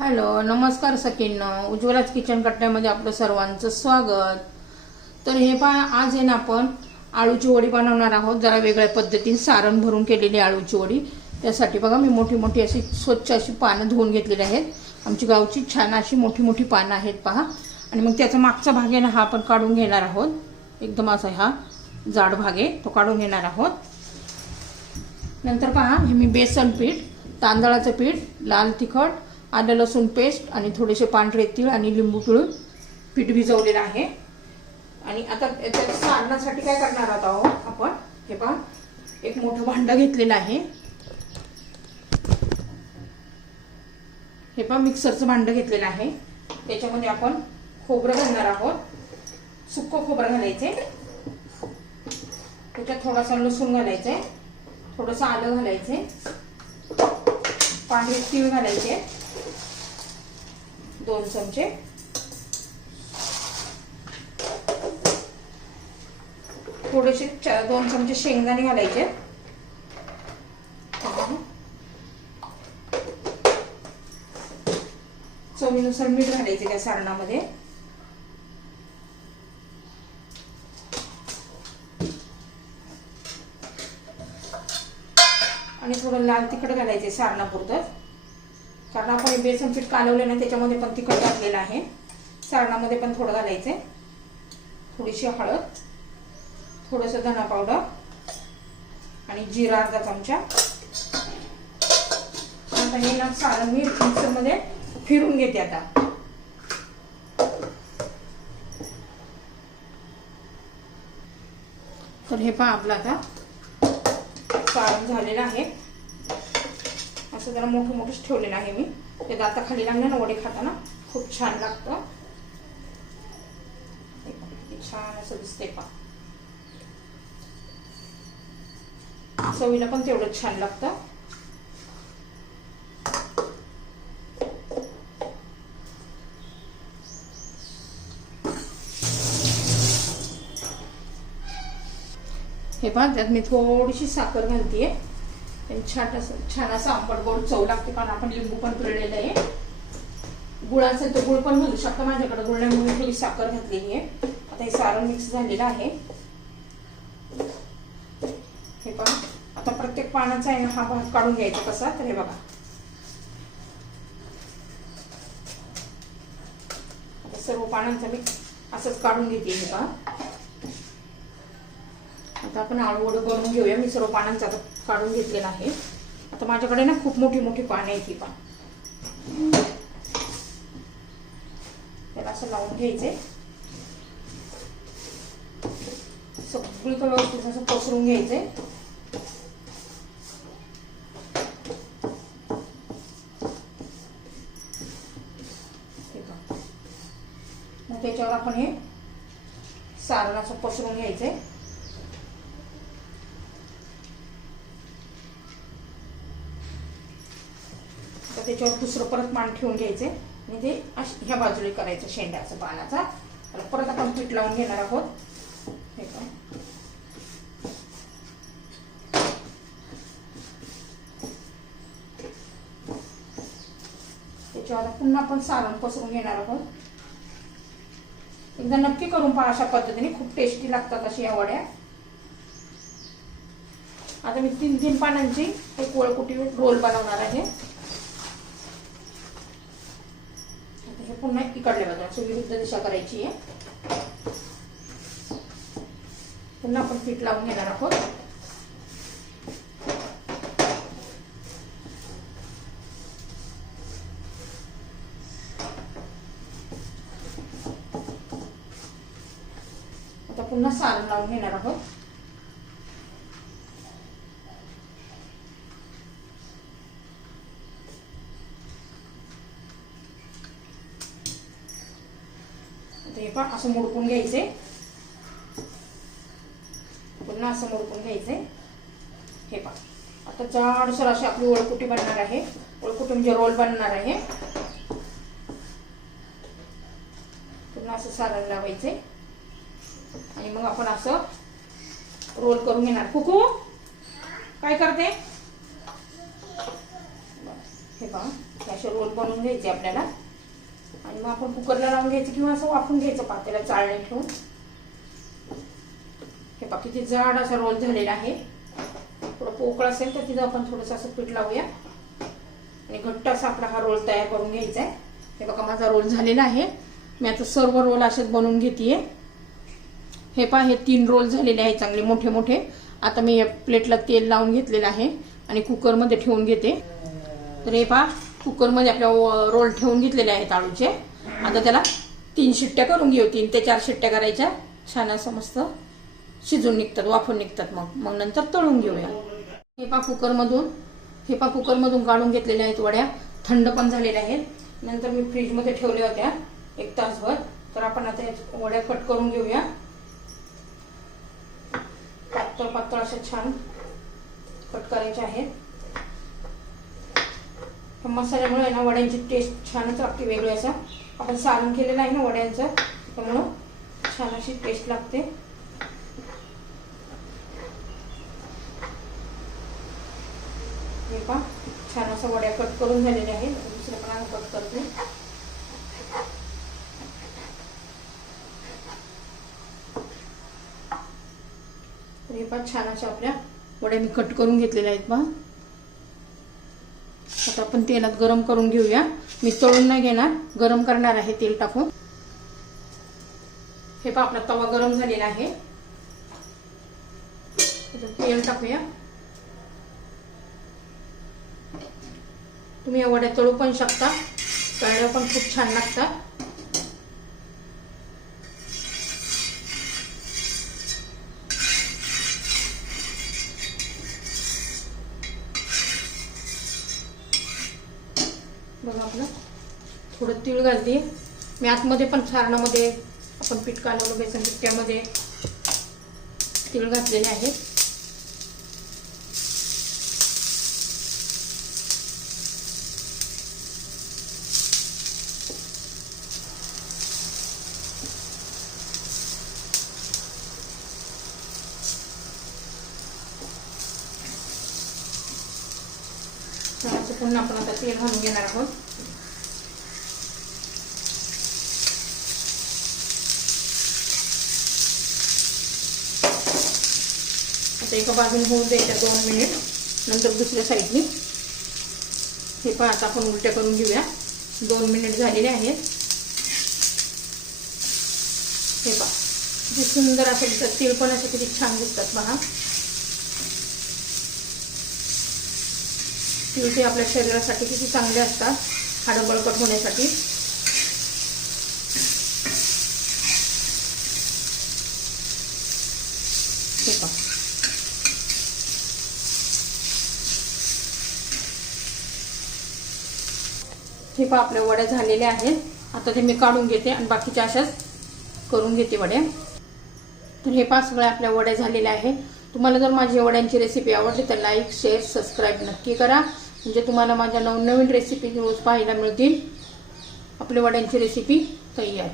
Hello नमस्कार सकीन उज्ज्वलाच kitchen कट्ट्यामध्ये आपलं सर्वांचं स्वागत. तर हे पहा आज आहे ना आपण आळूची वडी बनवणार आहोत. जरा वेगळ्या पद्धतीने सारण भरून केलेली आळूची वडी. त्यासाठी बघा मी मोठी मोठी अशी स्वच्छ अशी पानं धुवून घेतलेली आहेत. आमची गावची छान अशी मोठी मोठी पानं आहेत पहा. आणि मग त्याचा मागचा भाग आहे ना हा आपण काढून घेणार आहोत. एकदम असा हा जाड भाग आहे तो काढून घेणार आहोत. नंतर पहा हे मी बेसन पीठ तांदळाचं पीठ लाल तिखट आलं लसूण पेस्ट आणि थोडेसे पांढरे तीळ आणि लिंबू पिळून पीठ भिजवलेलं आहे. आणि आता त्याच्या सारणासाठी काय करणार आहोत आपण? हे पहा. एक मोठं भांडं घेतलेलं आहे. हे पहा मिक्सरचं भांडं घेतलेलं आहे. त्याच्यामध्ये आपण खोबरं घालणार आहोत. सुक्क खोबरं घालायचे त्याच्यात थोडासा लसूण घालायचे थोडंसं आलं घालायचे पांढरे तीळ घालायचे. दोन चमचे. थोडेसे दोन चमचे शेंगदाणे घालायचे. चवीनुसार मीठ घालायचे त्या सारणामध्ये. आणि थोडं लाल तिखट घालायचे सारणापुरतं. कारण आपण हे बेसन पीठ कालवले ना त्याच्यामध्ये पण तिखट घातलेलं आहे. सारणामध्ये पण थोडं घालायचं आहे थोडीशी हळद थोडंसं धना पावडर आणि जिरा अर्धा चमचा. आता हे ना सारण मी मिक्सरमध्ये फिरून घेते आता. तर हे पहा आपलं आता. सारण झालेलं आहे. असं जरा मोठं मोठंच ठेवलेलं आहे मी. ते दाता खाली लागले ना वडे खाताना. खूप छान लागतं. छान असं दिसते पा चवीला पण तेवढंच छान लागतं. हे पहा त्यात मी थोडीशी साखर घालतीये. छान असं छान असं आंबट गोड चव लागते. कारण आपण लिंबू पण पिळलेलं आहे. गुळ असेल तर गुळ पण घालू शकता. माझ्याकडे गुळ म्हणून थोडी साखर घातलेली आहे. आता हे सारण मिक्स झालेलं आहे. हे पण आता प्रत्येक पानाचा आहे ना हा भाग काढून घ्यायचा कसा? तर हे बघा. सर्व पानांचा मी असंच काढून घेते हे पहा. आता आपण आळू करून बनवून घेऊया. मी सर्व पानांचा आता काढून घेतलेला आहे. आता माझ्याकडे ना खूप मोठी मोठी पाने आहेत ही पा. त्याला असं लावून घ्यायचे सगळीकडे व्यवस्थित असं पसरून घ्यायचे मग त्याच्यावर आपण हे सारण असं पसरून घ्यायचंय. त्याच्यावर दुसरं परत मान ठेवून घ्यायचे. आणि ते अश- ह्या बाजूला करायचं शेंड्याचं पानाचा. परत आपण पीठ लावून घेणार आहोत. हे पण त्याच्यावर पुन्हा आपण सारण पसरून घेणार आहोत. एकदा नक्की करून पहा अशा पद्धतीने. खूप टेस्टी लागतात अशी या वड्या. आता मी तीन तीन पानांची एक वळकुटी रोल बनवणार आहे. आता हे पुन्हा इकडल्या बाजूला विरुद्ध दिशा करायची आहे. पुन्हा आपण पीठ लावून घेणार आहोत. आता पुन्हा सारण लावून घेणार आहोत. हे पण असं मोडकून घ्यायचे. पुन्हा असं मोडकून घ्यायचे. हे पहा. आता जाडसर अशी आपली ओळकुटी बनणार आहे. ओळकुटी म्हणजे रोल बनणार आहे. पुन्हा असं सारण लावायचे. आणि मग आपण असं रोल करून घेणार. कुकू काय करते? हे पहा. असे रोल बनवून घ्यायचे आपल्याला. आणि मग आपण कुकरला लावून घ्यायचं किंवा असं वाफून घ्यायचं पातेला चाळणे ठेवून. हे बाकीचे किती जाड असा रोल झालेला आहे. थोडं पोकळ असेल तर तिथं आपण थोडंसं असं पीठ लावूया. आणि घट्ट असा आपला हा रोल तयार करून घ्यायचा आहे. हे बघा माझा रोल झालेला आहे. मी आता सर्व रोल असेच बनवून घेते हे पहा हे तीन रोल झालेले आहे चांगले मोठे मोठे. आता मी या प्लेटला तेल लावून घेतलेलं आहे आणि कुकरमध्ये ठेवून घेते. तर हे पहा कुकरमध्ये आपल्या व- रोल ठेवून घेतलेले आहेत आळूचे. आता त्याला तीन शिट्ट्या करून घेऊ. तीन ते चार शिट्ट्या करायच्या. छान असं मस्त शिजून निघतात वाफून निघतात मग. मग नंतर तळून घेऊया. हे कुकरमधून हे कुकरमधून काढून घेतलेल्या आहेत वड्या. थंड पण झालेल्या आहेत. नंतर मी फ्रीजमध्ये ठेवल्या होत्या एक तासभर. तर आपण आता वड्या कट करून घेऊया. पातळ पातळ अशा छान कट करायचे आहेत. मसाल्यामुळे मसाल्यामुळे ना वड्यांची टेस्ट छानच लागते वेगळी असं. आपण सारण केलेलं आहे ना वड्यांचं त्यामुळं छान अशी टेस्ट लागते. हे पहा छान असं वड्या कट करून झालेल्या आहेत. दुसऱ्या पण आम्ही कट करते हे पहा छान अशा आपल्या वड्या मी कट करून घेतलेल्या आहेत पहा. आता आपण तेलात गरम करून घेऊया. मी तळून नाही घेणार. गरम करणार आहे तेल टाकून. हे पहा आपला तवा गरम झालेला आहे. तेल टाकूया. तुम्ही एवढ्या तळू पण शकता. तळल्या पण खूप छान लागतात. बघा आपलं. थोडं तीळ घालते. मी आतमध्ये पण सारणामध्ये आपण पीठ कालवलं बेसन पिठ्यामध्ये. तीळ घातलेले आहेत. छानसं पुन्हा आपण आता तेल घालून घेणार आहोत आता एका बाजूने होऊन द्यायच्या दोन मिनिट नंतर दुसऱ्या साईडने हे पण आता आपण उलट्या करून घेऊया दोन मिनिट झालेले आहेत हे पहा किती सुंदर असे दिसतात तीळ पण असे किती छान दिसतात पहा तिळ आपल्या शरीरासाठी किती चांगले असतात हाडं बळकट होण्यासाठी. हे पहा. आपल्या वड्या झालेल्या आहेत. आता ते मी काढून घेते आणि बाकीच्या अशाच करून घेते वड्या. तर हे पहा सगळ्या आपल्या वड्या झालेल्या आहेत. तुम्हाला जर माझी वड्यांची रेसिपी आवडली तर लाईक शेअर सबस्क्राईब नक्की करा. म्हणजे तुम्हाला माझ्या नवनवीन रेसिपी रोज पाहायला मिळतील. आपल्या वड्यांची रेसिपी तयार.